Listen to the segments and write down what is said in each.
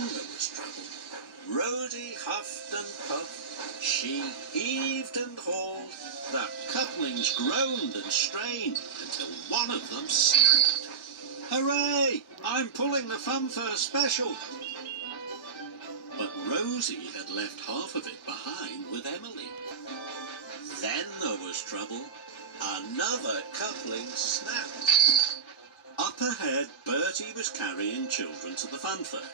Then there was trouble. Rosie huffed and puffed, she heaved and hauled, the couplings groaned and strained until one of them snapped. Hooray! I'm pulling the Funfair special! But Rosie had left half of it behind with Emily. Then there was trouble. Another coupling snapped. Up ahead, Bertie was carrying children to the Funfair.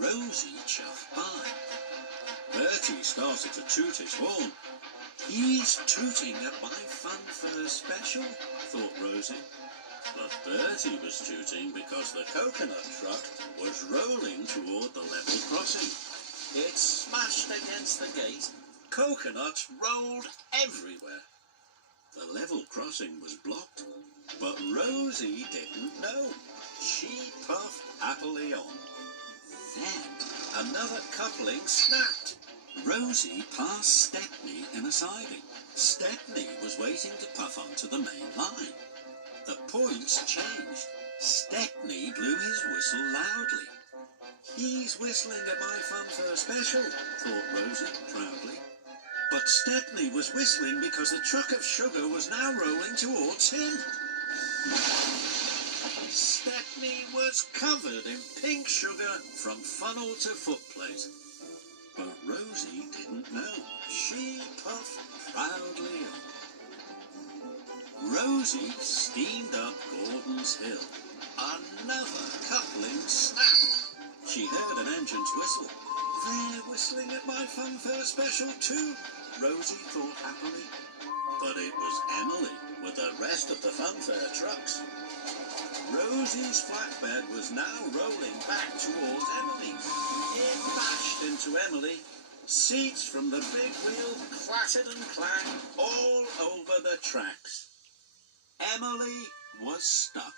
Rosie chuffed by. Bertie started to toot his horn. He's tooting at my Funfair special, thought Rosie. But Bertie was tooting because the coconut truck was rolling toward the level crossing. It smashed against the gate. Coconuts rolled everywhere. The level crossing was blocked, but Rosie didn't know. She puffed happily on. Then another coupling snapped. Rosie passed Stepney in a siding. Stepney was waiting to puff onto the main line. The points changed. Stepney blew his whistle loudly. He's whistling at my Funfair special, thought Rosie proudly. But Stepney was whistling because the truck of sugar was now rolling towards him. Stepney was covered in pink sugar from funnel to footplate. But Rosie didn't know. She puffed proudly on. Rosie steamed up Gordon's Hill. Another coupling snapped. She heard an engine's whistle. They're whistling at my Funfair special too, Rosie thought happily. But it was Emily with the rest of the Funfair trucks. Rosie's flatbed was now rolling back towards Emily. It bashed into Emily. Seats from the big wheel clattered and clanged all over the tracks. Emily was stuck.